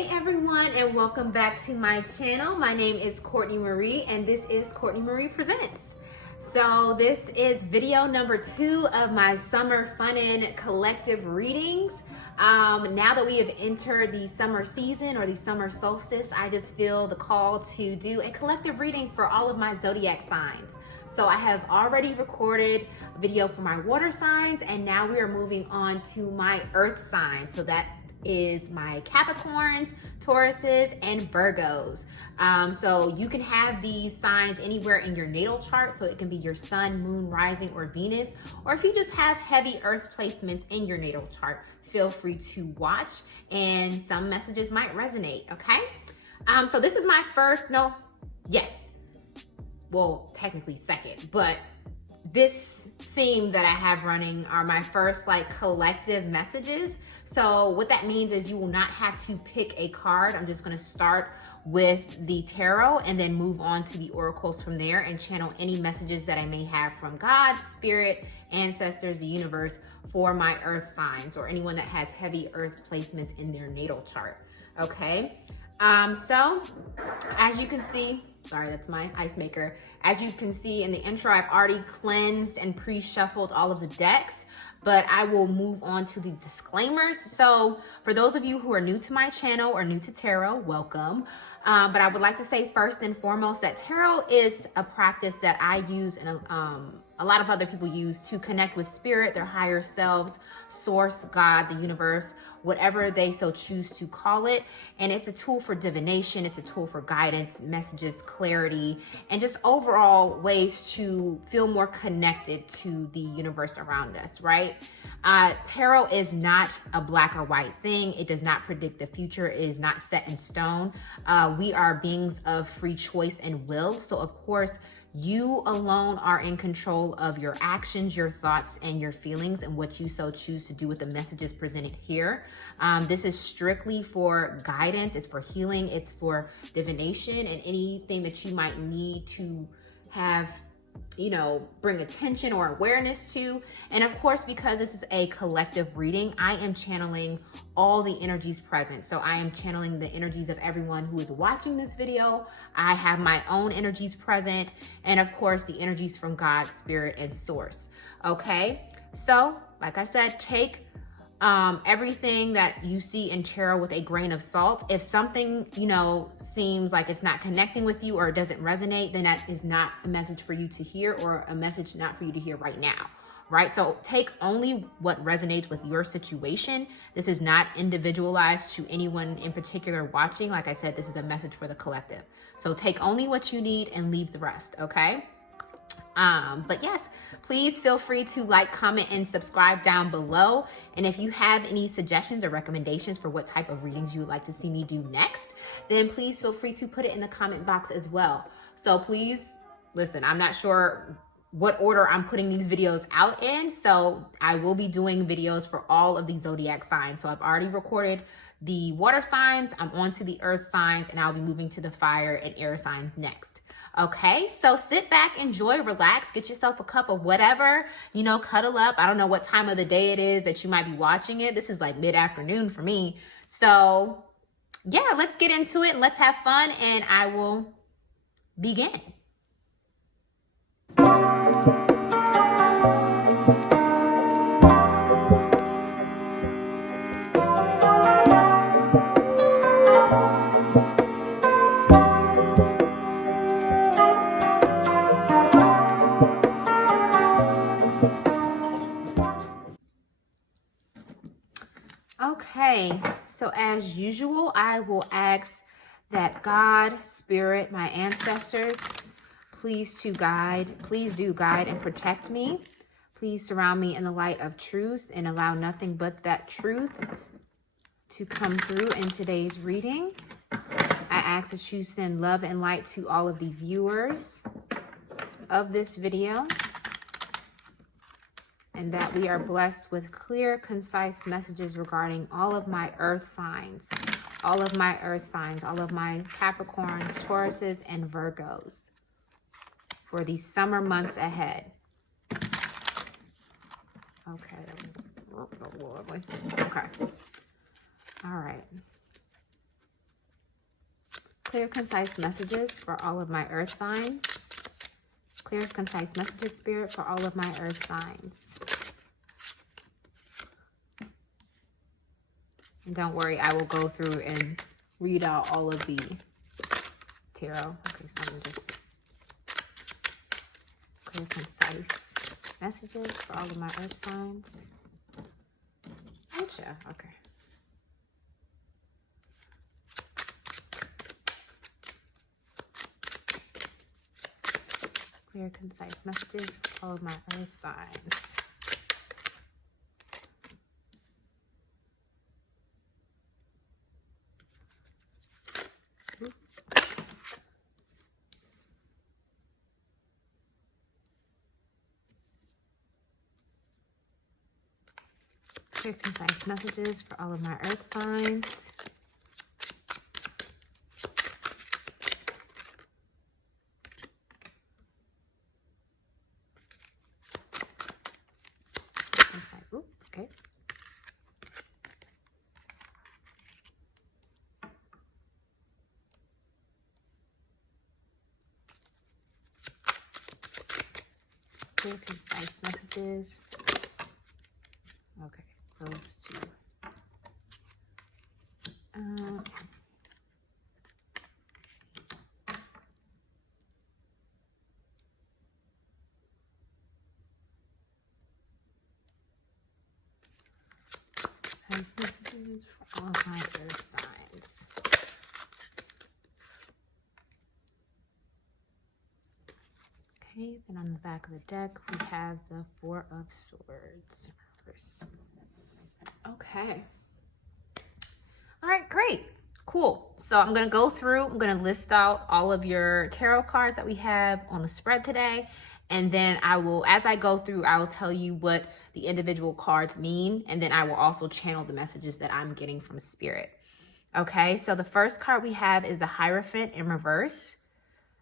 Hey everyone, and welcome back to my channel. My name is Courtney Marie and this is Courtney Marie Presents. So this is video number 2 of my summer fun-in collective readings. Now that we have entered the summer season or the summer solstice, I just feel the call to do a collective reading for all of my zodiac signs. So I have already recorded a video for my water signs, and now we are moving on to my earth signs. So that is my Capricorns, Tauruses, and Virgos. So you can have these signs anywhere in your natal chart. So it can be your sun, moon, rising, or Venus. Or if you just have heavy earth placements in your natal chart, feel free to watch and some messages might resonate, okay? So this is my well, technically second, but this theme that I have running are my first collective messages. So what that means is you will not have to pick a card. I'm just going to start with the tarot and then move on to the oracles from there and channel any messages that I may have from God, spirit, ancestors, the universe for my earth signs or anyone that has heavy earth placements in their natal chart. Okay. So as you can see, sorry, that's my ice maker. As you can see in the intro, I've already cleansed and pre-shuffled all of the decks, but I will move on to the disclaimers. So for those of you who are new to my channel or new to tarot, welcome. But I would like to say first and foremost that tarot is a practice that I use and a lot of other people use to connect with spirit, their higher selves, source, God, the universe, whatever they so choose to call it. And it's a tool for divination. It's a tool for guidance, messages, clarity, and just overall ways to feel more connected to the universe around us, right? Tarot is not a black or white thing. It does not predict the future. It is not set in stone. We are beings of free choice and will. So of course, you alone are in control of your actions, your thoughts, and your feelings and what you so choose to do with the messages presented here. This is strictly for guidance. It's for healing. It's for divination and anything that you might need to have, bring attention or awareness to. And of course, because this is a collective reading, I am channeling all the energies present. So I am channeling the energies of everyone who is watching this video. I have my own energies present. And of course, the energies from God, spirit, and source. Okay. So like I said, take everything that you see in tarot with a grain of salt. If something, seems like it's not connecting with you or it doesn't resonate, then that is not a message for you to hear or a message not for you to hear right now, right? So take only what resonates with your situation. This is not individualized to anyone in particular watching. Like I said, this is a message for the collective. So take only what you need and leave the rest, okay? But yes, please feel free to like, comment, and subscribe down below. And if you have any suggestions or recommendations for what type of readings you would like to see me do next, then please feel free to put it in the comment box as well. So please listen, I'm not sure what order I'm putting these videos out in. So I will be doing videos for all of the zodiac signs. So I've already recorded the water signs. I'm on to the earth signs, and I'll be moving to the fire and air signs next. Okay, so sit back, enjoy, relax, get yourself a cup of whatever, cuddle up. I don't know what time of the day it is that you might be watching it. This is like mid-afternoon for me. So yeah, let's get into it and let's have fun, and I will begin. Okay, so as usual, I will ask that God, spirit, my ancestors, please do guide and protect me. Please surround me in the light of truth and allow nothing but that truth to come through in today's reading. I ask that you send love and light to all of the viewers of this video, and that we are blessed with clear, concise messages regarding all of my earth signs, all of my Capricorns, Tauruses, and Virgos for these summer months ahead. Okay. Okay. All right. Clear, concise messages for all of my earth signs. Clear, concise messages, Spirit, for all of my earth signs. And don't worry, I will go through and read out all of the tarot. Okay, so I'm just clear, concise messages for all of my earth signs. Gotcha. Okay. Clear, concise messages for all of my earth signs. Clear, concise messages for all of my earth signs. Ooh, okay. Clear, concise messages. Okay. Those two. Messages for all of my earth signs. Okay, then on the back of the deck we have the Four of Swords. Okay. All right, great. Cool. So I'm going to go through, I'm going to list out all of your tarot cards that we have on the spread today. And then I will, as I go through, I will tell you what the individual cards mean. And then I will also channel the messages that I'm getting from Spirit. Okay, so the first card we have is the Hierophant in reverse.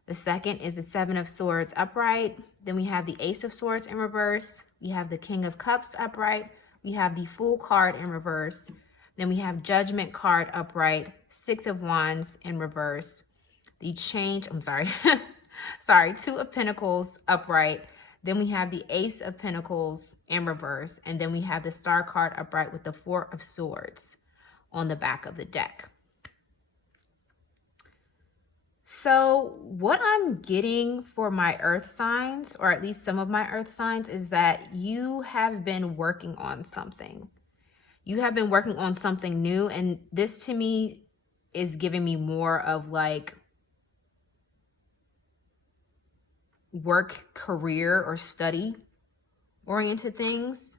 The second is the Seven of Swords upright. Then we have the Ace of Swords in reverse. We have the King of Cups upright. We have the Fool card in reverse. Then we have Judgment card upright. Six of Wands in reverse. The Change, I'm sorry. Sorry, Two of Pentacles upright. Then we have the Ace of Pentacles in reverse. And then we have the Star card upright with the Four of Swords on the back of the deck. So what I'm getting for my earth signs, or at least some of my earth signs, is that you have been working on something. You have been working on something new. And this to me is giving me more of like work, career, or study oriented things,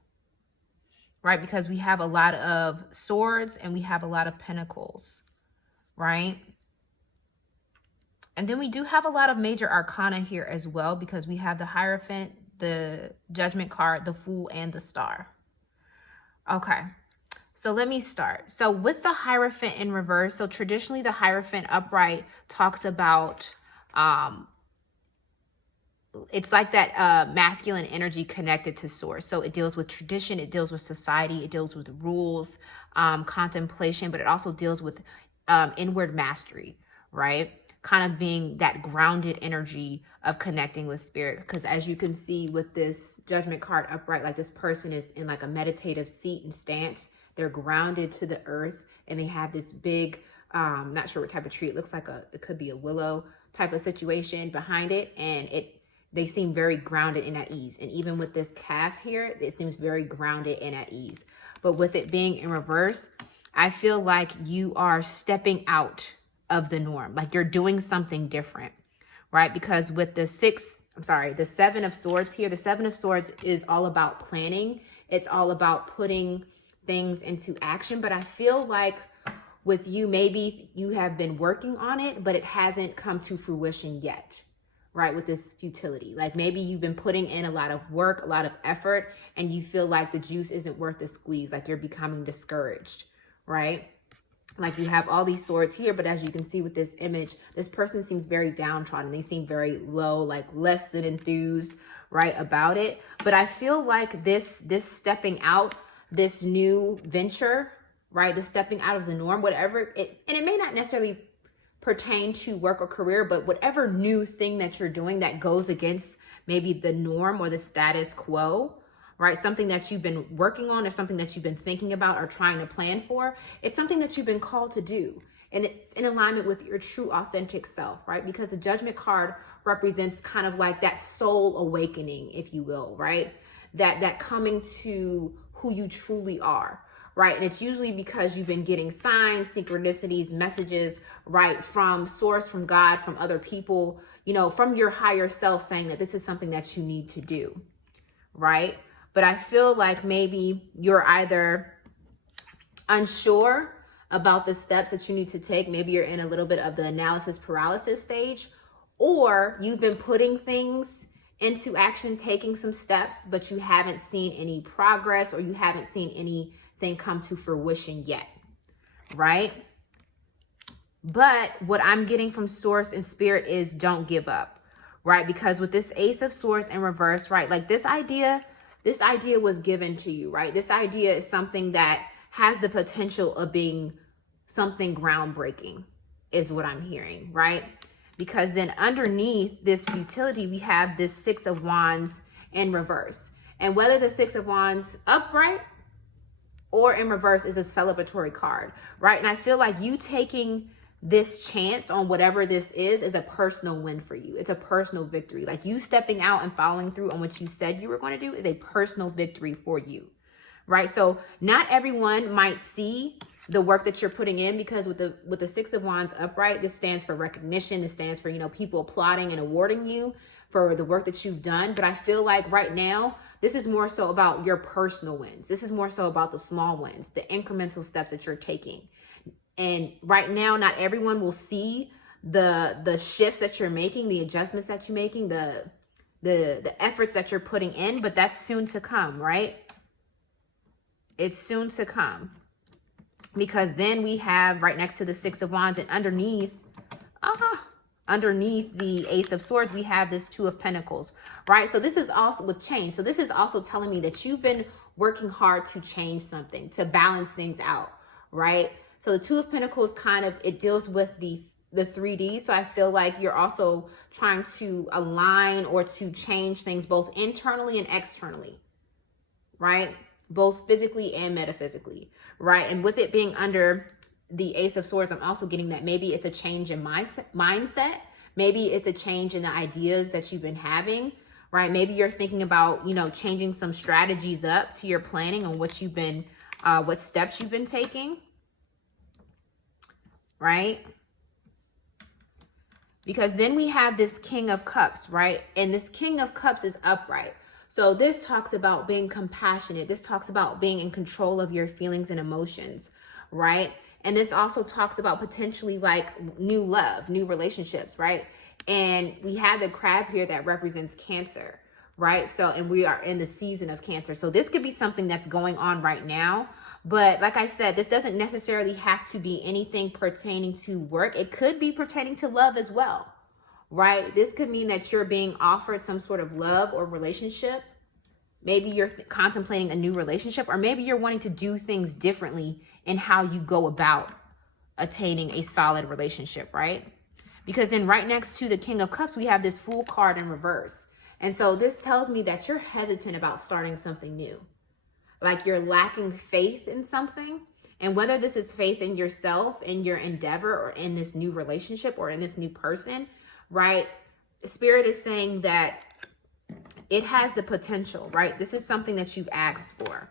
right? Because we have a lot of swords and we have a lot of pentacles, right? And then we do have a lot of major arcana here as well, because we have the Hierophant, the Judgment card, the Fool, and the Star. Okay, so let me start. So with the Hierophant in reverse, so traditionally the Hierophant upright talks about, it's like that masculine energy connected to source. So it deals with tradition, it deals with society, it deals with rules, contemplation, but it also deals with inward mastery, right? Kind of being that grounded energy of connecting with spirit. Because as you can see with this Judgment card upright, like this person is in like a meditative seat and stance. They're grounded to the earth and they have this big, not sure what type of tree. It looks like it could be a willow type of situation behind it. And they seem very grounded and at ease. And even with this calf here, it seems very grounded and at ease. But with it being in reverse, I feel like you are stepping out of the norm, like you're doing something different, right? Because with the the Seven of Swords here, the Seven of Swords is all about planning. It's all about putting things into action. But I feel like with you, maybe you have been working on it, but it hasn't come to fruition yet, right? With this futility, like maybe you've been putting in a lot of work, a lot of effort, and you feel like the juice isn't worth the squeeze, like you're becoming discouraged, right? Like you have all these swords here, but as you can see with this image, this person seems very downtrodden. They seem very low, like less than enthused, right, about it. But I feel like this stepping out, this new venture, right, the stepping out of the norm, whatever it, and it may not necessarily pertain to work or career, but whatever new thing that you're doing that goes against maybe the norm or the status quo, right? Something that you've been working on or something that you've been thinking about or trying to plan for. It's something that you've been called to do. And it's in alignment with your true authentic self, right? Because the Judgment card represents kind of like that soul awakening, if you will, right? That coming to who you truly are, right? And it's usually because you've been getting signs, synchronicities, messages, right? From source, from God, from other people, you know, from your higher self saying that this is something that you need to do, right? But I feel like maybe you're either unsure about the steps that you need to take. Maybe you're in a little bit of the analysis paralysis stage, or you've been putting things into action, taking some steps, but you haven't seen any progress or you haven't seen anything come to fruition yet, right? But what I'm getting from source and spirit is don't give up, right? Because with this Ace of Swords in reverse, right? Like this idea was given to you, right? This idea is something that has the potential of being something groundbreaking is what I'm hearing, right? Because then underneath this futility, we have this Six of Wands in reverse. And whether the Six of Wands upright or in reverse is a celebratory card, right? And I feel like you taking this chance on whatever this is a personal win for you. It's a personal victory. Like you stepping out and following through on what you said you were going to do is a personal victory for you, right? So not everyone might see the work that you're putting in, because with the Six of Wands upright, this stands for recognition. This stands for, you know, people applauding and awarding you for the work that you've done. But I feel like right now, this is more so about your personal wins. This is more so about the small wins, the incremental steps that you're taking. And right now, not everyone will see the shifts that you're making, the adjustments that you're making, the efforts that you're putting in, but that's soon to come, right? It's soon to come. Because then we have right next to the Six of Wands and underneath the Ace of Swords, we have this Two of Pentacles, right? So this is also with change. So this is also telling me that you've been working hard to change something, to balance things out, right? So the Two of Pentacles kind of, it deals with the 3D. So I feel like you're also trying to align or to change things both internally and externally, right? Both physically and metaphysically, right? And with it being under the Ace of Swords, I'm also getting that maybe it's a change in mindset. Maybe it's a change in the ideas that you've been having, right? Maybe you're thinking about, you know, changing some strategies up to your planning on what you've been, what steps you've been taking, right? Because then we have this King of Cups, right? And this King of Cups is upright. So this talks about being compassionate. This talks about being in control of your feelings and emotions, right? And this also talks about potentially like new love, new relationships, right? And we have the crab here that represents Cancer, right? So, and we are in the season of Cancer. So this could be something that's going on right now. But like I said, this doesn't necessarily have to be anything pertaining to work. It could be pertaining to love as well, right? This could mean that you're being offered some sort of love or relationship. Maybe you're contemplating a new relationship, or maybe you're wanting to do things differently in how you go about attaining a solid relationship, right? Because then right next to the King of Cups, we have this Fool card in reverse. And so this tells me that you're hesitant about starting something new. Like you're lacking faith in something. And whether this is faith in yourself, in your endeavor, or in this new relationship, or in this new person, right? Spirit is saying that it has the potential, right? This is something that you've asked for,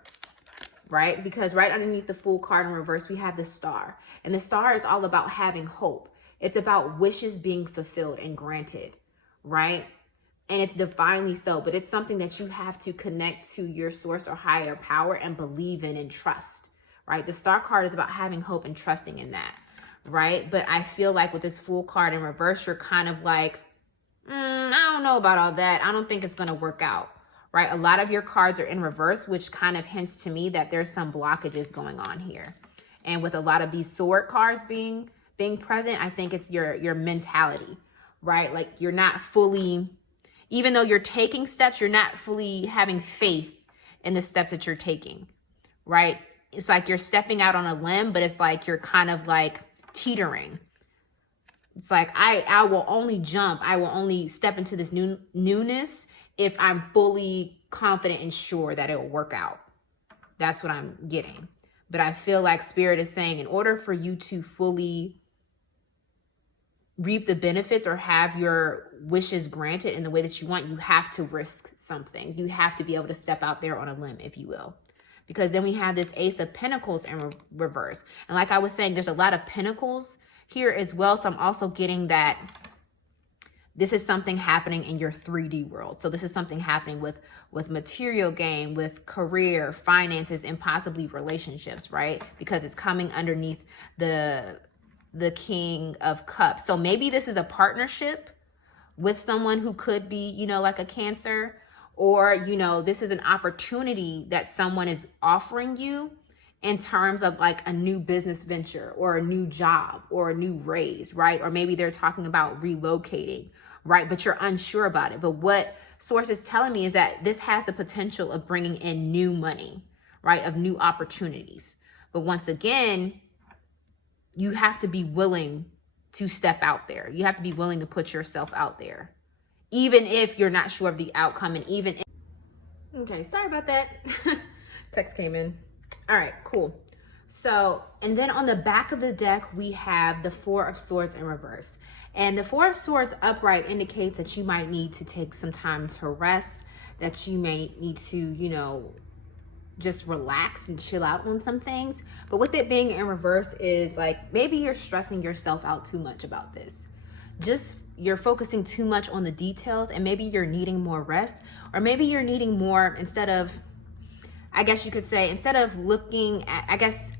right? Because right underneath the Fool card in reverse, we have the Star. And the Star is all about having hope. It's about wishes being fulfilled and granted, right? And it's divinely so, but it's something that you have to connect to your source or higher power and believe in and trust, right? The Star card is about having hope and trusting in that, right? But I feel like with this Fool card in reverse, you're kind of like, I don't know about all that. I don't think it's going to work out, right? A lot of your cards are in reverse, which kind of hints to me that there's some blockages going on here. And with a lot of these sword cards being present, I think it's your mentality, right? Like you're not fully, even though you're taking steps, you're not fully having faith in the steps that you're taking, right? It's like you're stepping out on a limb, but it's like you're kind of like teetering, It's like I will only jump, I will only step into this newness if I'm fully confident and sure that it will work out. That's what I'm getting. But I feel like Spirit is saying, in order for you to fully reap the benefits or have your wishes granted in the way that you want, you have to risk something. You have to be able to step out there on a limb, if you will. Because then we have this Ace of Pentacles in reverse. And like I was saying, there's a lot of pentacles here as well. So I'm also getting that this is something happening in your 3D world. So this is something happening with material gain, with career, finances, and possibly relationships, right? Because it's coming underneath the King of Cups. So maybe this is a partnership with someone who could be, you know, like a Cancer, or, you know, this is an opportunity that someone is offering you in terms of like a new business venture or a new job or a new raise, right? Or maybe they're talking about relocating, right? But you're unsure about it. But what Source is telling me is that this has the potential of bringing in new money, right? Of new opportunities. But once again, you have to be willing to step out there. You have to be willing to put yourself out there, even if you're not sure of the outcome. And even if... Okay, sorry about that. Text came in. All right, cool. So, and then on the back of the deck, we have the Four of Swords in reverse. And the Four of Swords upright indicates that you might need to take some time to rest, that you may need to, you know, just relax and chill out on some things. But with it being in reverse is like, maybe you're stressing yourself out too much about this. Just you're focusing too much on the details, and maybe you're needing more rest, or maybe you're needing more, instead of, I guess you could say, instead of looking at, I guess,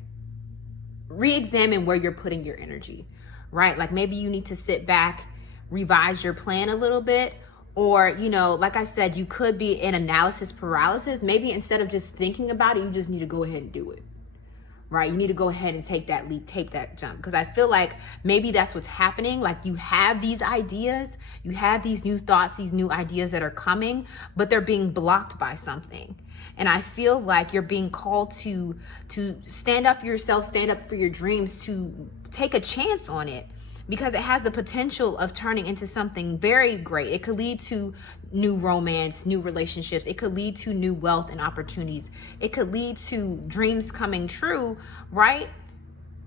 re-examine where you're putting your energy, right? Like maybe you need to sit back, revise your plan a little bit. Or, you know, like I said, you could be in analysis paralysis. Maybe instead of just thinking about it, you just need to go ahead and do it, right? You need to go ahead and take that leap, take that jump. Because I feel like maybe that's what's happening. Like you have these ideas, you have these new thoughts, these new ideas that are coming, but they're being blocked by something. And I feel like you're being called to stand up for yourself, stand up for your dreams, to take a chance on it. Because it has the potential of turning into something very great. It could lead to new romance, new relationships. It could lead to new wealth and opportunities. It could lead to dreams coming true, right?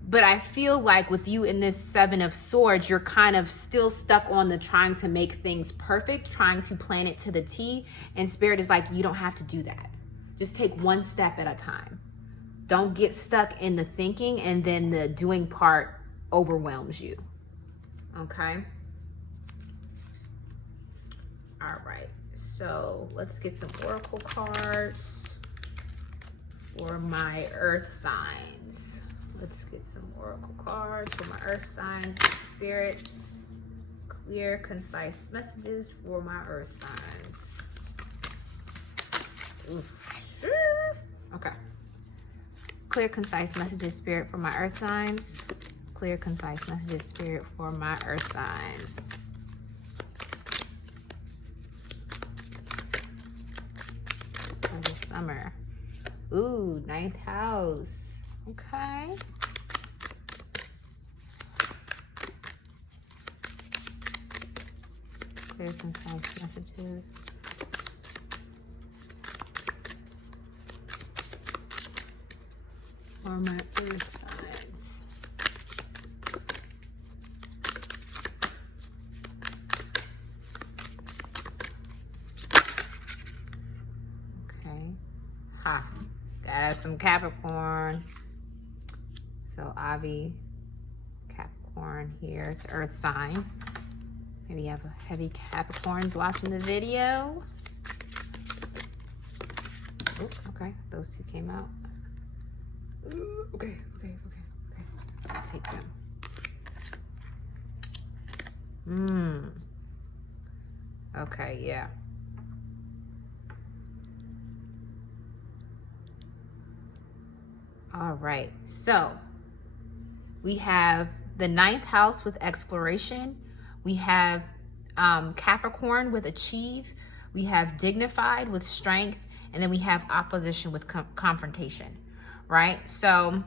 But I feel like with you in this Seven of Swords, you're kind of still stuck on the trying to make things perfect, trying to plan it to the T. And Spirit is like, you don't have to do that. Just take one step at a time. Don't get stuck in the thinking and then the doing part overwhelms you. Okay. All right. So let's get some oracle cards for my earth signs. Let's get some oracle cards for my earth signs. Spirit, clear, concise messages for my earth signs. Oof. Okay. Clear, concise messages, Spirit, for my earth signs. Clear, concise messages, Spirit, for my earth signs. For the summer. Ooh, 9th house. Okay. Clear, concise messages. For my earth signs. Ha, got some Capricorn. So Avi, Capricorn here. It's earth sign. Maybe you have a heavy Capricorns watching the video. Oh, okay, those two came out. Ooh, okay. I'll take them. Okay, yeah. All right, so we have the 9th house with exploration. We have Capricorn with achieve. We have dignified with strength. And then we have opposition with confrontation, right? So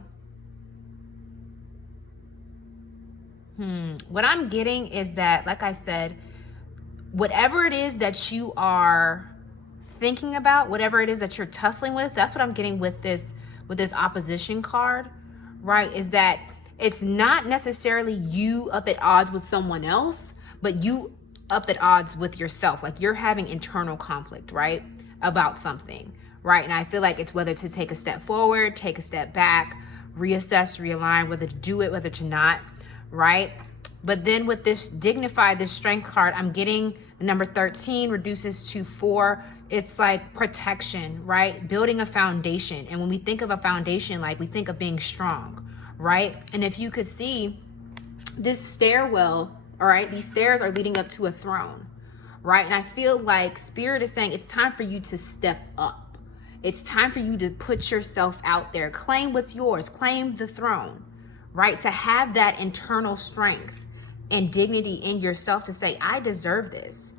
What I'm getting is that, like I said, whatever it is that you are thinking about, whatever it is that you're tussling with, that's what I'm getting with this opposition card, right? Is that it's not necessarily you up at odds with someone else, but you up at odds with yourself. Like you're having internal conflict, right? About something, right? And I feel like it's whether to take a step forward, take a step back, reassess, realign, whether to do it, whether to not, right? But then with this dignified, this strength card, I'm getting the number 13 reduces to 4. It's like protection, right? Building a foundation. And when we think of a foundation, like we think of being strong, right? And if you could see this stairwell, all right, these stairs are leading up to a throne, right? And I feel like Spirit is saying it's time for you to step up. It's time for you to put yourself out there, claim what's yours, claim the throne, right? To have that internal strength and dignity in yourself to say, I deserve this,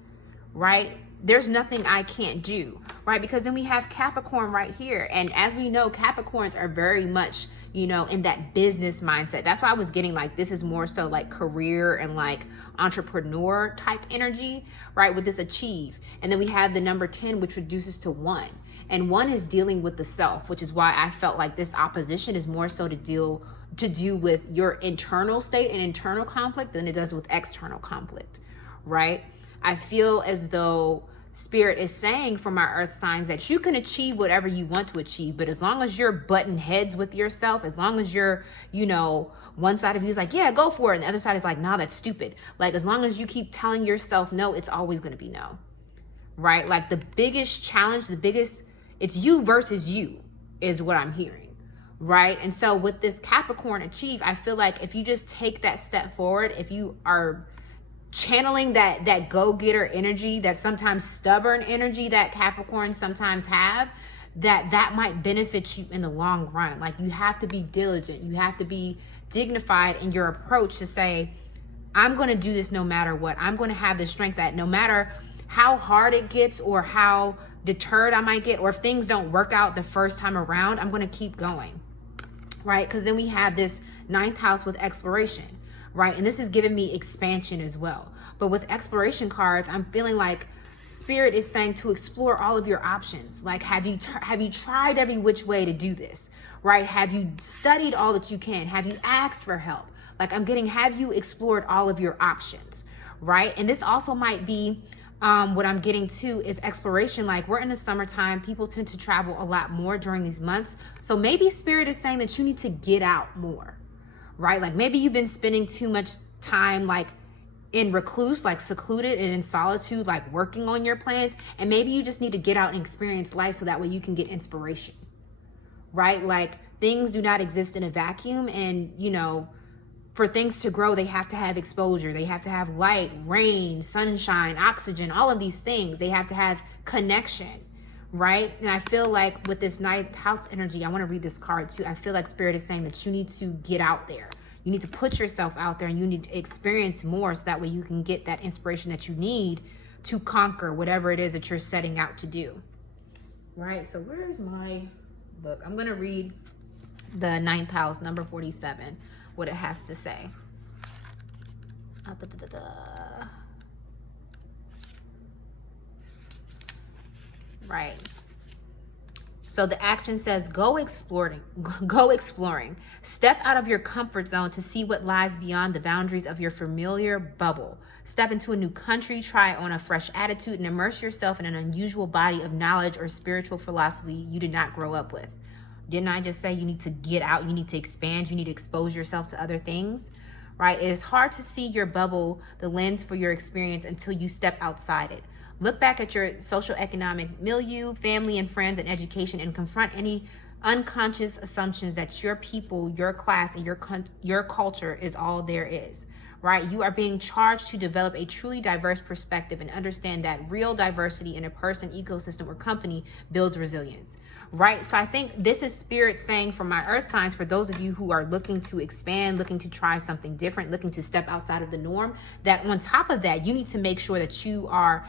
right? There's nothing I can't do, right? Because then we have Capricorn right here. And as we know, Capricorns are very much, you know, in that business mindset. That's why I was getting like, this is more so like career and like entrepreneur type energy, right? With this achieve. And then we have the number 10, which reduces to 1. And 1 is dealing with the self, which is why I felt like this opposition is more so to do with your internal state and internal conflict than it does with external conflict, right? I feel as though Spirit is saying for my earth signs that you can achieve whatever you want to achieve, but as long as you're butting heads with yourself, as long as you're, you know, one side of you is like, yeah, go for it. And the other side is like, nah, that's stupid. Like, as long as you keep telling yourself no, it's always going to be no, right? Like the biggest challenge, it's you versus you is what I'm hearing, right? And so with this Capricorn achieve, I feel like if you just take that step forward, if you are channeling that go-getter energy, that sometimes stubborn energy that Capricorns sometimes have, that might benefit you in the long run. Like you have to be diligent. You have to be dignified in your approach to say, I'm going to do this no matter what. I'm going to have the strength that no matter how hard it gets or how deterred I might get, or if things don't work out the first time around, I'm going to keep going, right? Because then we have this 9th house with exploration, right? And this is giving me expansion as well. But with exploration cards, I'm feeling like Spirit is saying to explore all of your options. Like, have you tried every which way to do this, right? Have you studied all that you can? Have you asked for help? Like I'm getting, have you explored all of your options, right? And this also might be what I'm getting to is exploration. Like we're in the summertime, people tend to travel a lot more during these months. So maybe Spirit is saying that you need to get out more, right? Like maybe you've been spending too much time like in recluse, like secluded and in solitude, like working on your plans. And maybe you just need to get out and experience life so that way you can get inspiration, right? Like things do not exist in a vacuum. And, you know, for things to grow, they have to have exposure. They have to have light, rain, sunshine, oxygen, all of these things. They have to have connection, right? And I feel like with this 9th house energy, I want to read this card too. I feel like Spirit is saying that you need to get out there. You need to put yourself out there and you need to experience more so that way you can get that inspiration that you need to conquer whatever it is that you're setting out to do, right? So where's my book? I'm going to read the 9th house, number 47. What it has to say. Right. So the action says, go exploring. Step out of your comfort zone to see what lies beyond the boundaries of your familiar bubble. Step into a new country, try on a fresh attitude, and immerse yourself in an unusual body of knowledge or spiritual philosophy you did not grow up with. Didn't I just say you need to get out, you need to expand, you need to expose yourself to other things, right? It is hard to see your bubble, the lens for your experience, until you step outside it. Look back at your social economic milieu, family and friends and education, and confront any unconscious assumptions that your people, your class, and your culture is all there is, right? You are being charged to develop a truly diverse perspective and understand that real diversity in a person, ecosystem, or company builds resilience. Right? So I think this is Spirit saying for my earth signs, for those of you who are looking to expand, looking to try something different, looking to step outside of the norm, that on top of that, you need to make sure that you are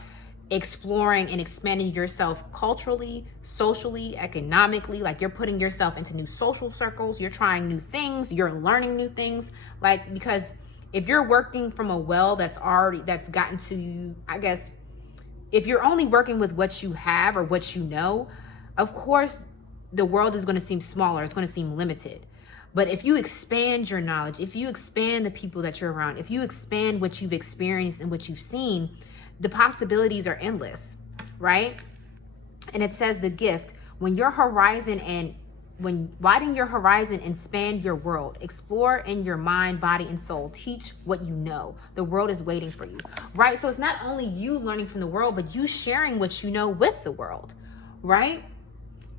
exploring and expanding yourself culturally, socially, economically. Like you're putting yourself into new social circles, you're trying new things, you're learning new things, like, because if you're working from a well that's gotten to you, I guess, if you're only working with what you have or what you know, of course, the world is going to seem smaller. It's going to seem limited. But if you expand your knowledge, if you expand the people that you're around, if you expand what you've experienced and what you've seen, the possibilities are endless, right? And it says the gift, when widen your horizon and span your world, explore in your mind, body, and soul, teach what you know. The world is waiting for you, right? So it's not only you learning from the world, but you sharing what you know with the world, right?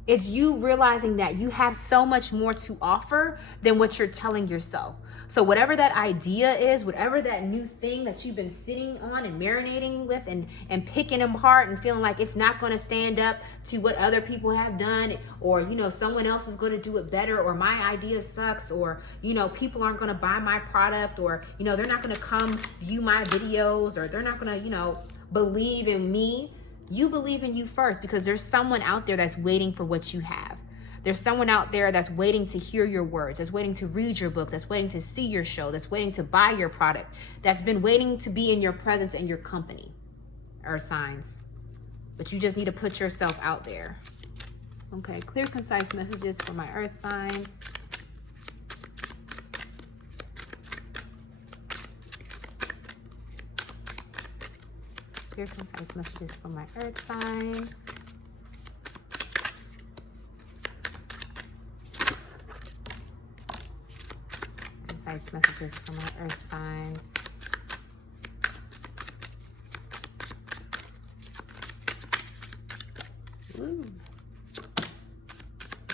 It's you realizing that you have so much more to offer than what you're telling yourself. So whatever that idea is, whatever that new thing that you've been sitting on and marinating with and picking apart and feeling like it's not going to stand up to what other people have done, or, you know, someone else is going to do it better, or my idea sucks, or, you know, people aren't going to buy my product, or, you know, they're not going to come view my videos, or they're not going to, you know, believe in me. You believe in you first, because there's someone out there that's waiting for what you have. There's someone out there that's waiting to hear your words, that's waiting to read your book, that's waiting to see your show, that's waiting to buy your product, that's been waiting to be in your presence and your company, Earth signs. But you just need to put yourself out there. Okay, clear, concise messages for my Earth signs. Clear, concise messages for my Earth signs. Concise messages for my Earth signs. Ooh.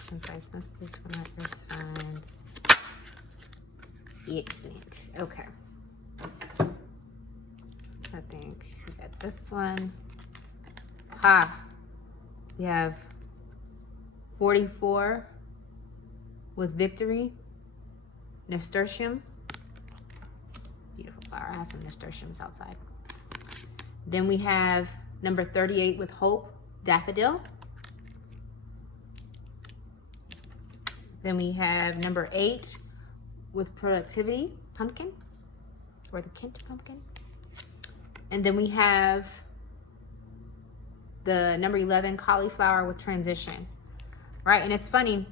Concise messages for my Earth signs. Excellent. Okay. I think we got this one. We have 44 with victory. Nasturtium. Beautiful flower. I have some nasturtiums outside. Then we have number 38 with hope. Daffodil. Then we have number 8 with productivity. Pumpkin. Or the Kent pumpkin. And then we have the number 11, cauliflower with transition, right? And it's funny,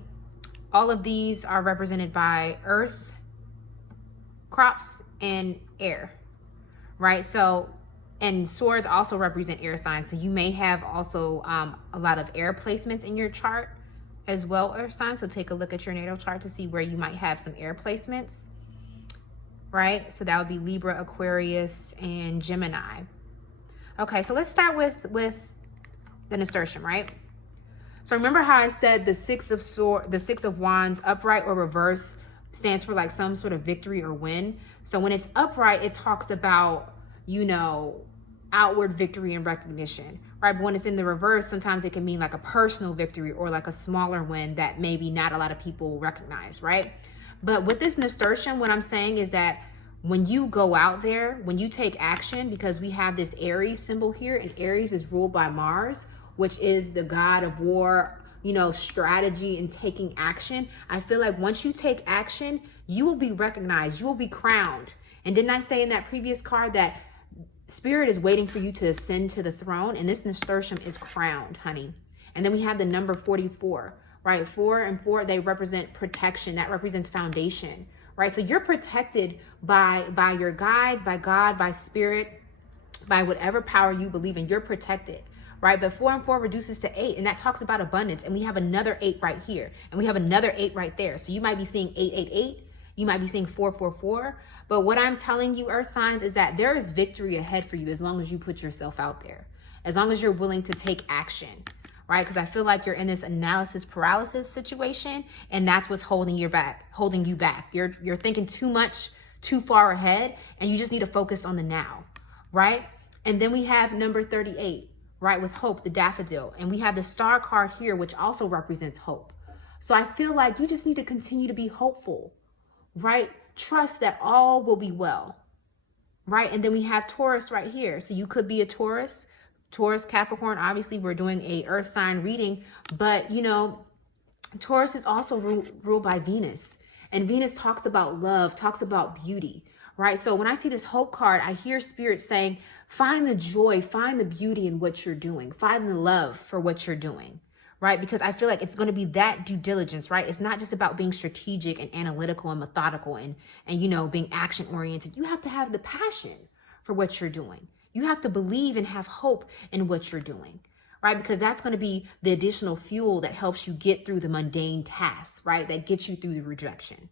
all of these are represented by earth, crops, and air, right? So, and swords also represent air signs. So you may have also a lot of air placements in your chart as well, earth signs. So take a look at your natal chart to see where you might have some air placements, right? So that would be Libra, Aquarius, and Gemini. Okay, so let's start with the nasturtium, right? So remember how I said the six of wands, upright or reverse, stands for like some sort of victory or win. So when it's upright, it talks about, you know, outward victory and recognition, right? But when it's in the reverse, sometimes it can mean like a personal victory or like a smaller win that maybe not a lot of people recognize, right? But with this nasturtium, what I'm saying is that when you go out there, when you take action, because we have this Aries symbol here, and Aries is ruled by Mars, which is the god of war, you know, strategy and taking action. I feel like once you take action, you will be recognized, you will be crowned. And didn't I say in that previous card that spirit is waiting for you to ascend to the throne? And this nasturtium is crowned, honey. And then we have the number 44, right? 4 and 4, they represent protection. That represents foundation, right? So you're protected by your guides, by God, by spirit, by whatever power you believe in. You're protected, right? But 4 and 4 reduces to 8, and that talks about abundance. And we have another 8 right here, and we have another 8 right there. So you might be seeing 888, you might be seeing 444. But what I'm telling you, earth signs, is that there is victory ahead for you as long as you put yourself out there, as long as you're willing to take action, right? Because I feel like you're in this analysis paralysis situation, and that's what's holding you back. You're thinking too much, too far ahead, and you just need to focus on the now, right? And then we have number 38, right, with hope, the daffodil. And we have the star card here, which also represents hope. So I feel like you just need to continue to be hopeful, right? Trust that all will be well, right? And then we have Taurus right here. So you could be a Taurus, Capricorn. Obviously, we're doing a earth sign reading, but you know, Taurus is also ruled by Venus. And Venus talks about love, talks about beauty, right? So when I see this hope card, I hear Spirit saying, find the joy, find the beauty in what you're doing, find the love for what you're doing, right? Because I feel like it's going to be that due diligence, right? It's not just about being strategic and analytical and methodical and you know, being action oriented. You have to have the passion for what you're doing. You have to believe and have hope in what you're doing, right? Because that's going to be the additional fuel that helps you get through the mundane tasks, right? That gets you through the rejection,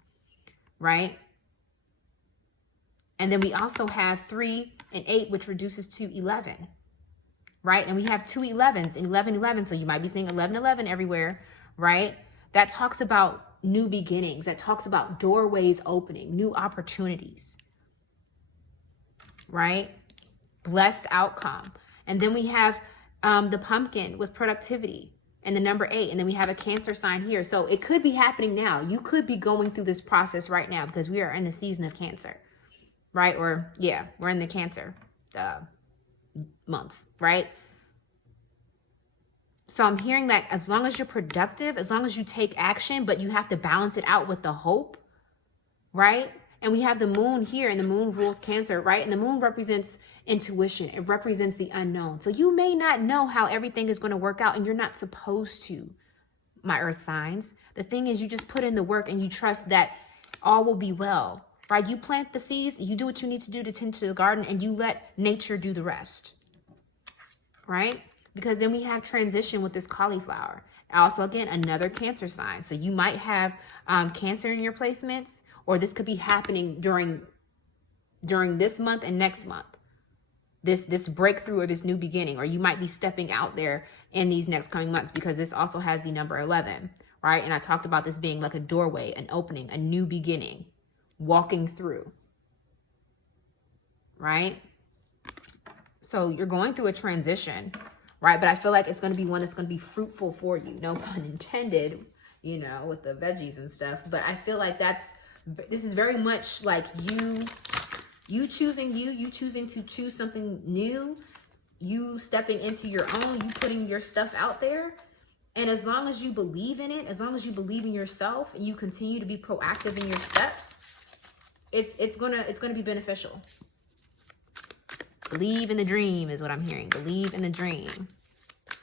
right? And then we also have 3 and 8, which reduces to 11, right? And we have 2 11s and 11 11. So you might be seeing 11 11 everywhere, right? That talks about new beginnings. That talks about doorways opening, new opportunities, right? Blessed outcome. And then we have the pumpkin with productivity and the number 8. And then we have a Cancer sign here. So it could be happening now. You could be going through this process right now because we are in the season of Cancer, right? Or yeah, we're in the Cancer months, right? So I'm hearing that as long as you're productive, as long as you take action, but you have to balance it out with the hope, right? And we have the moon here, and the moon rules Cancer, right? And the moon represents intuition. It represents the unknown. So you may not know how everything is going to work out, and you're not supposed to, my earth signs. The thing is, you just put in the work and you trust that all will be well, right? You plant the seeds, you do what you need to do to tend to the garden, and you let nature do the rest, right? Because then we have transition with this cauliflower. Also, again, another Cancer sign. So you might have Cancer in your placements, or this could be happening during this month and next month. This breakthrough or this new beginning, or you might be stepping out there in these next coming months because this also has the number 11, right? And I talked about this being like a doorway, an opening, a new beginning, walking through, right? So you're going through a transition, right? But I feel like it's going to be one that's going to be fruitful for you. No pun intended, you know, with the veggies and stuff. But I feel like this is very much like you choosing to choose something new, you stepping into your own, you putting your stuff out there. And as long as you believe in it, as long as you believe in yourself and you continue to be proactive in your steps, it's gonna be beneficial. Believe in the dream is what I'm hearing. Believe in the dream.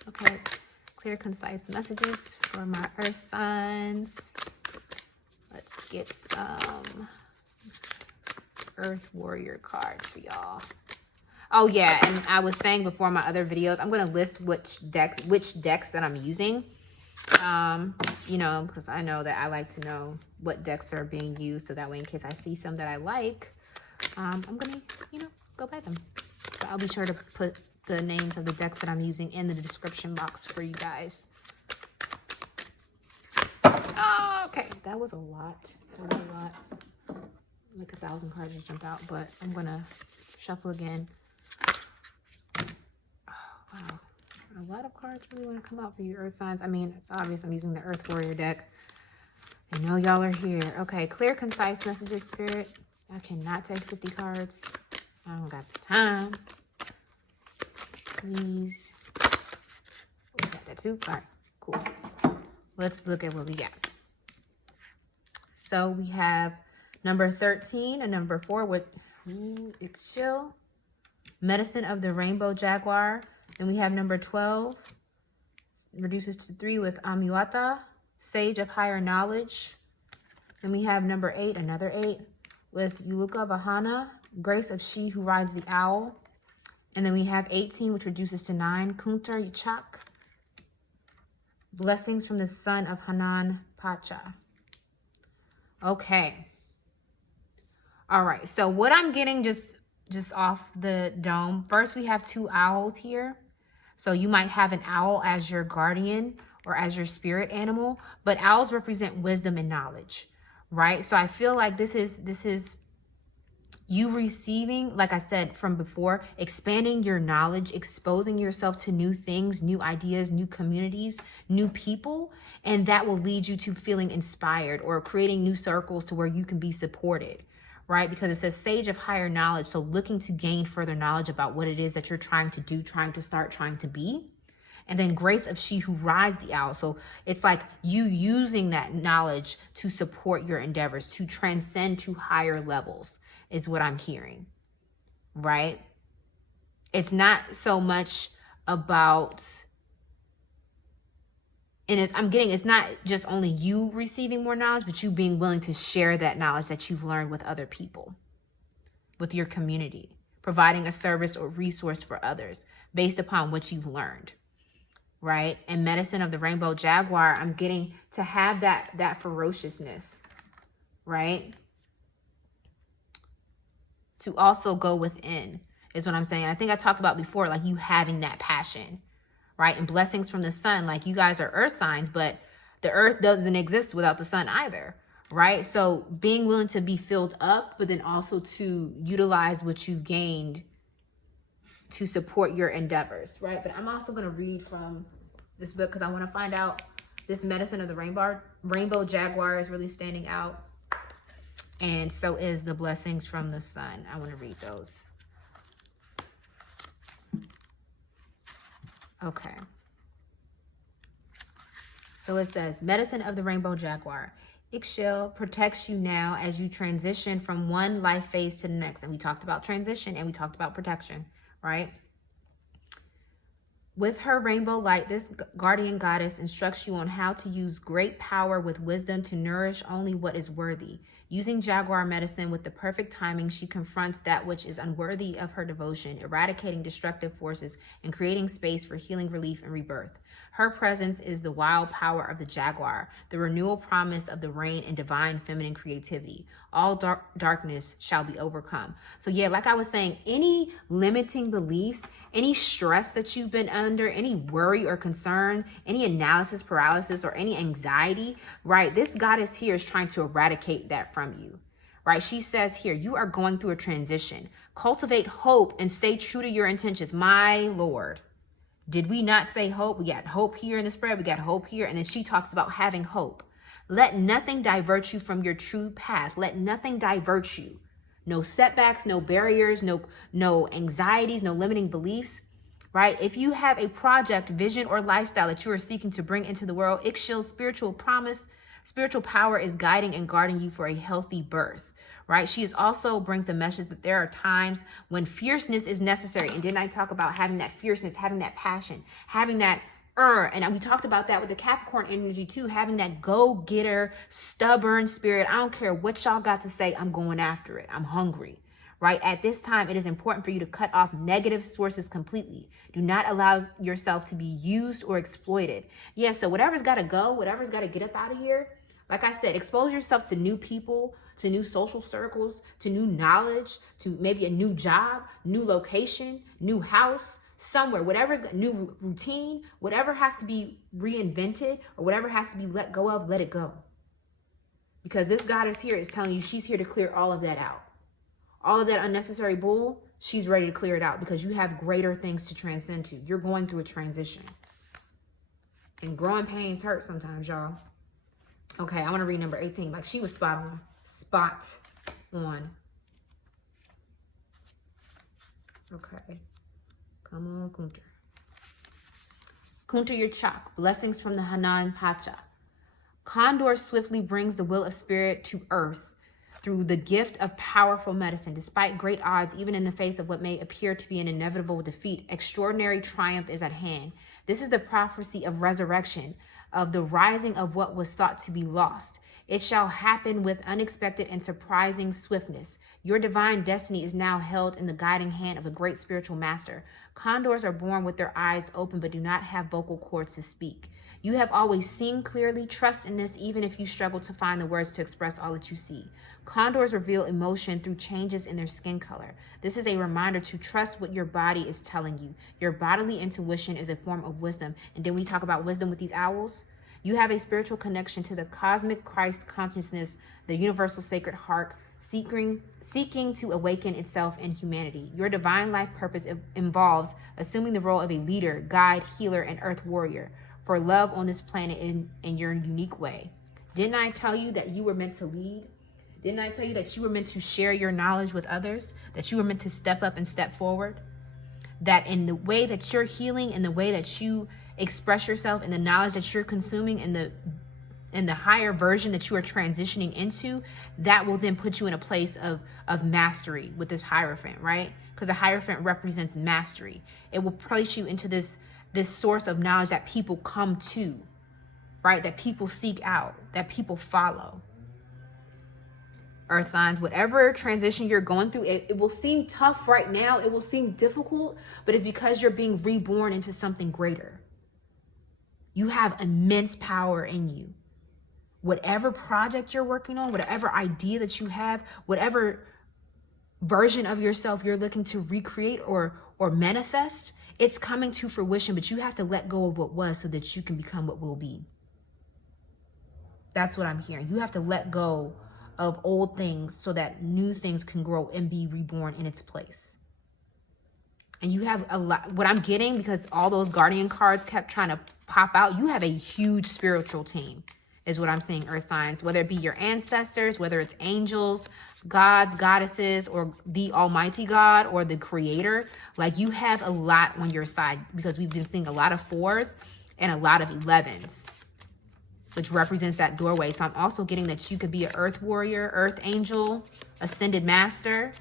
Okay. Clear, concise messages for my earth signs. Let's get some Earth Warrior cards for y'all. Oh yeah, and I was saying before my other videos, I'm going to list which decks that I'm using. You know, because I know that I like to know what decks are being used, so that way in case I see some that I like, I'm going to, you know, go buy them. So I'll be sure to put the names of the decks that I'm using in the description box for you guys. Oh, okay, that was a lot. That was a lot. Like 1,000 cards just jumped out, but I'm gonna shuffle again. Oh, wow, a lot of cards really want to come out for you, earth signs. I mean, it's obvious I'm using the Earth Warrior deck. I know y'all are here. Okay, clear, concise messages, Spirit. I cannot take 50 cards. I don't got the time. Please. Was that too? All right, cool. Let's look at what we got. So we have number 13 and number 4 with Ixchil, Medicine of the Rainbow Jaguar. Then we have number 12, reduces to 3 with Amuata, Sage of Higher Knowledge. Then we have number 8, another 8, with Yuluka Bahana, Grace of She Who Rides the Owl. And then we have 18, which reduces to 9, Kuntar Yichak, Blessings from the Son of Hanan Pacha. Okay. All right. So what I'm getting just off the dome, first we have 2 owls here. So you might have an owl as your guardian or as your spirit animal, but owls represent wisdom and knowledge, right? So I feel like this is you receiving, like I said from before, expanding your knowledge, exposing yourself to new things, new ideas, new communities, new people, and that will lead you to feeling inspired or creating new circles to where you can be supported, right? Because it says Sage of Higher Knowledge, so looking to gain further knowledge about what it is that you're trying to do, trying to start, trying to be. And then grace of she who rides the owl. So it's like you using that knowledge to support your endeavors, to transcend to higher levels is what I'm hearing, right? It's not so much about, and it's not just only you receiving more knowledge, but you being willing to share that knowledge that you've learned with other people, with your community, providing a service or resource for others based upon what you've learned, right? And medicine of the rainbow jaguar, I'm getting to have that ferociousness, right? To also go within is what I'm saying. I think I talked about before, like you having that passion, right? And blessings from the sun, like you guys are earth signs, but the earth doesn't exist without the sun either, right? So being willing to be filled up, but then also to utilize what you've gained to support your endeavors, right? But I'm also going to read from this book because I want to find out, this medicine of the rainbow jaguar is really standing out. And so is the blessings from the sun. I want to read those. Okay. So it says, medicine of the rainbow jaguar. Ixchel protects you now as you transition from one life phase to the next. And we talked about transition and we talked about protection, right? With her rainbow light, this guardian goddess instructs you on how to use great power with wisdom to nourish only what is worthy. Using jaguar medicine with the perfect timing, she confronts that which is unworthy of her devotion, eradicating destructive forces and creating space for healing, relief, and rebirth. Her presence is the wild power of the jaguar, the renewal promise of the rain and divine feminine creativity. All darkness shall be overcome. So yeah, like I was saying, any limiting beliefs, any stress that you've been under, any worry or concern, any analysis paralysis or any anxiety, right? This goddess here is trying to eradicate that from you, right? She says here, you are going through a transition. Cultivate hope and stay true to your intentions. My Lord. Did we not say hope? We got hope here in the spread. We got hope here. And then she talks about having hope. Let nothing divert you from your true path. Let nothing divert you. No setbacks, no barriers, no anxieties, no limiting beliefs, right? If you have a project, vision, or lifestyle that you are seeking to bring into the world, Ixchel's spiritual power is guiding and guarding you for a healthy birth, right? She also brings the message that there are times when fierceness is necessary. And didn't I talk about having that fierceness, having that passion, having that and we talked about that with the Capricorn energy too, having that go-getter, stubborn spirit. I don't care what y'all got to say, I'm going after it. I'm hungry, right? At this time, it is important for you to cut off negative sources completely. Do not allow yourself to be used or exploited. Yeah, so whatever's got to go, whatever's got to get up out of here, like I said, expose yourself to new people, to new social circles, to new knowledge, to maybe a new job, new location, new house, somewhere, whatever's got new routine, whatever has to be reinvented or whatever has to be let go of, let it go. Because this goddess here is telling you she's here to clear all of that out. All of that unnecessary bull, she's ready to clear it out because you have greater things to transcend to. You're going through a transition. And growing pains hurt sometimes, y'all. Okay, I want to read number 18. Like she was spot on. Spot on. Okay. Come on, Kunter. Kunter your chalk. Blessings from the Hanan Pacha. Condor swiftly brings the will of spirit to earth through the gift of powerful medicine. Despite great odds, even in the face of what may appear to be an inevitable defeat, extraordinary triumph is at hand. This is the prophecy of resurrection, of the rising of what was thought to be lost. It shall happen with unexpected and surprising swiftness. Your divine destiny is now held in the guiding hand of a great spiritual master. Condors are born with their eyes open but do not have vocal cords to speak. You have always seen clearly. Trust in this even if you struggle to find the words to express all that you see. Condors reveal emotion through changes in their skin color. This is a reminder to trust what your body is telling you. Your bodily intuition is a form of wisdom. And then we talk about wisdom with these owls. You have a spiritual connection to the cosmic Christ consciousness, the universal sacred heart, seeking to awaken itself in humanity. Your divine life purpose involves assuming the role of a leader, guide, healer, and earth warrior for love on this planet in your unique way. Didn't I tell you that you were meant to lead? Didn't I tell you that you were meant to share your knowledge with others? That you were meant to step up and step forward? That in the way that you're healing, in the way that you express yourself in the knowledge that you're consuming and the higher version that you are transitioning into, that will then put you in a place of mastery with this Hierophant, right? Because a Hierophant represents mastery. It will place you into this source of knowledge that people come to, right? That people seek out, that people follow. Earth signs, whatever transition you're going through, it will seem tough right now. It will seem difficult, but it's because you're being reborn into something greater. You have immense power in you. Whatever project you're working on, whatever idea that you have, whatever version of yourself you're looking to recreate or manifest, it's coming to fruition, but you have to let go of what was so that you can become what will be. That's what I'm hearing. You have to let go of old things so that new things can grow and be reborn in its place. And you have a lot, what I'm getting, because all those guardian cards kept trying to pop out, you have a huge spiritual team, is what I'm seeing, earth signs, whether it be your ancestors, whether it's angels, gods, goddesses, or the almighty God or the creator. Like, you have a lot on your side, because we've been seeing a lot of 4s and a lot of 11s, which represents that doorway. So I'm also getting that you could be an earth warrior, earth angel, ascended master,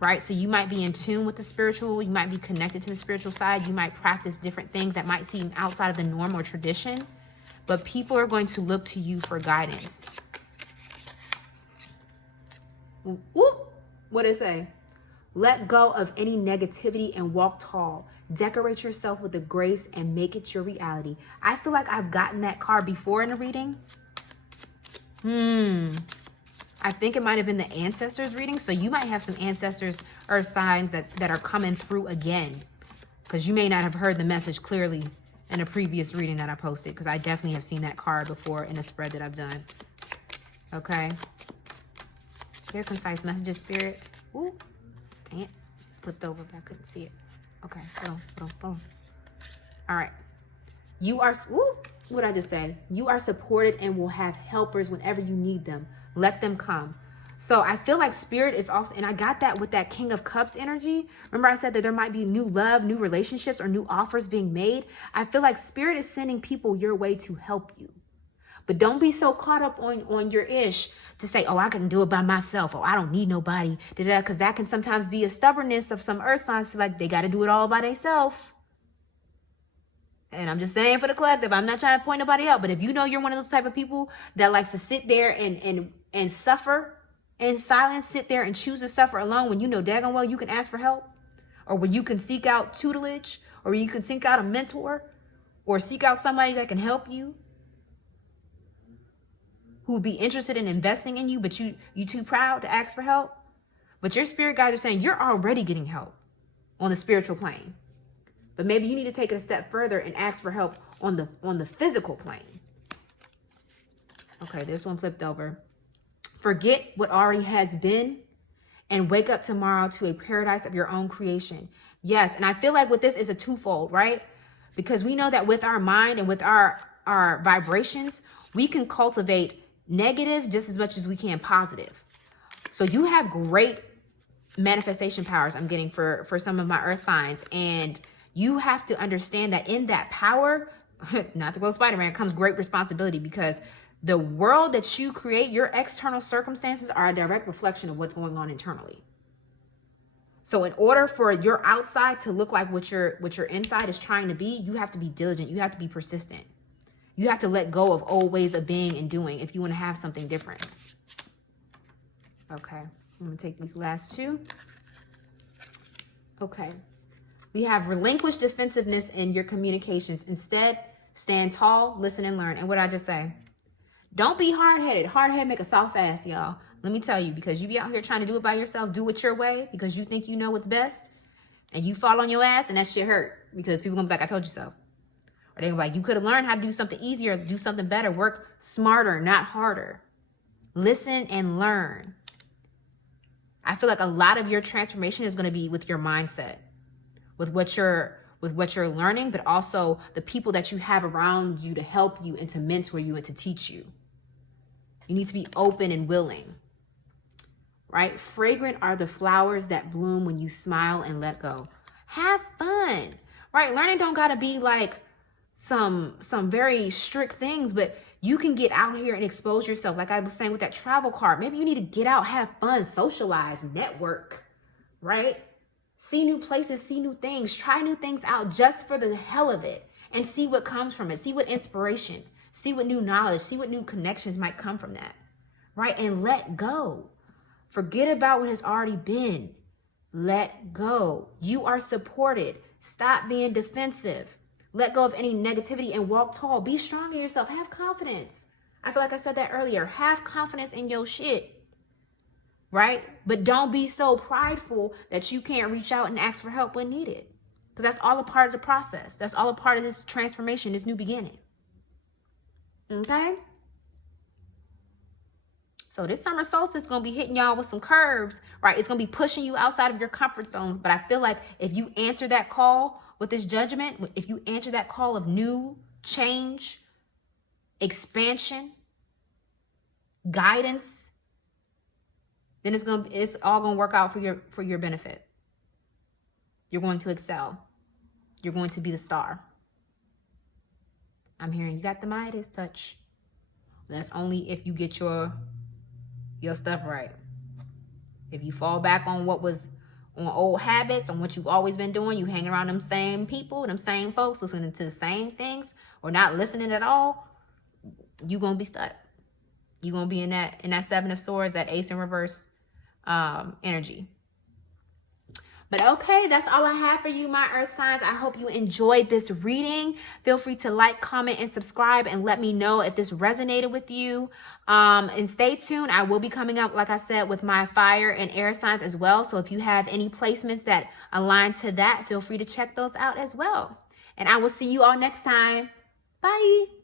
right? So you might be in tune with the spiritual. You might be connected to the spiritual side. You might practice different things that might seem outside of the norm or tradition, but people are going to look to you for guidance. Ooh, what did it say? Let go of any negativity and walk tall. Decorate yourself with the grace and make it your reality. I feel like I've gotten that card before in a reading. I think it might have been the ancestors reading. So you might have some ancestors or signs that are coming through again, because you may not have heard the message clearly in a previous reading that I posted, because I definitely have seen that card before in a spread that I've done. Okay. Clear, concise messages, Spirit. Ooh, dang it. Flipped over, but I couldn't see it. Okay, boom. All right. You are, what did I just say? You are supported and will have helpers whenever you need them. Let them come. So I feel like Spirit is also, and I got that with that King of Cups energy. Remember I said that there might be new love, new relationships, or new offers being made. I feel like Spirit is sending people your way to help you. But don't be so caught up on your ish to say, oh, I can do it by myself. Oh, I don't need nobody. Because that can sometimes be a stubbornness of some earth signs, feel like they got to do it all by themselves. And I'm just saying for the collective, I'm not trying to point nobody out. But if you know you're one of those type of people that likes to sit there and suffer in silence, sit there and choose to suffer alone when you know daggone well you can ask for help, or when you can seek out tutelage, or you can seek out a mentor, or seek out somebody that can help you, who would be interested in investing in you, but you too proud to ask for help. But your spirit guides are saying you're already getting help on the spiritual plane. But maybe you need to take it a step further and ask for help on the physical plane. Okay, this one flipped over. Forget what already has been and wake up tomorrow to a paradise of your own creation. Yes, and I feel like with this is a twofold, right? Because we know that with our mind and with our vibrations, we can cultivate negative just as much as we can positive. So you have great manifestation powers, I'm getting for some of my earth signs. And you have to understand that in that power, not to go Spider-Man, comes great responsibility, because the world that you create, your external circumstances are a direct reflection of what's going on internally. So in order for your outside to look like what your inside is trying to be, you have to be diligent. You have to be persistent. You have to let go of old ways of being and doing if you want to have something different. Okay, I'm going to take these last two. Okay. We have relinquish defensiveness in your communications. Instead, stand tall, listen, and learn. And what did I just say? Don't be hard-headed. Hard-headed make a soft ass, y'all. Let me tell you, because you be out here trying to do it by yourself, do it your way, because you think you know what's best, and you fall on your ass, and that shit hurt, because people gonna be like, I told you so. Or they're gonna be like, you could have learned how to do something easier, do something better, work smarter, not harder. Listen and learn. I feel like a lot of your transformation is gonna be with your mindset, with what you're learning, but also the people that you have around you to help you and to mentor you and to teach you. You need to be open and willing, right? Fragrant are the flowers that bloom when you smile and let go. Have fun, right? Learning don't gotta be like some very strict things, but you can get out here and expose yourself. Like I was saying with that travel card, maybe you need to get out, have fun, socialize, network, right? See new places, see new things, try new things out just for the hell of it, and see what comes from it. See what inspiration, see what new knowledge, see what new connections might come from that, right? And let go. Forget about what has already been. Let go. You are supported. Stop being defensive. Let go of any negativity and walk tall. Be strong in yourself. Have confidence. I feel like I said that earlier. Have confidence in your shit, right? But don't be so prideful that you can't reach out and ask for help when needed. Because that's all a part of the process. That's all a part of this transformation, this new beginning. Okay? So this summer solstice is going to be hitting y'all with some curves, right? It's going to be pushing you outside of your comfort zone. But I feel like if you answer that call with this judgment, if you answer that call of new, change, expansion, guidance, then it's all going to work out for your benefit. You're going to excel. You're going to be the star. I'm hearing you got the Midas touch. That's only if you get your stuff right. If you fall back on old habits, on what you've always been doing, you hang around them same people, them same folks, listening to the same things, or not listening at all, you're gonna be stuck. You're gonna be in that Seven of Swords, that Ace in reverse energy. But okay, that's all I have for you, my earth signs. I hope you enjoyed this reading. Feel free to like, comment, and subscribe, and let me know if this resonated with you. And stay tuned. I will be coming up, like I said, with my fire and air signs as well. So if you have any placements that align to that, feel free to check those out as well. And I will see you all next time. Bye.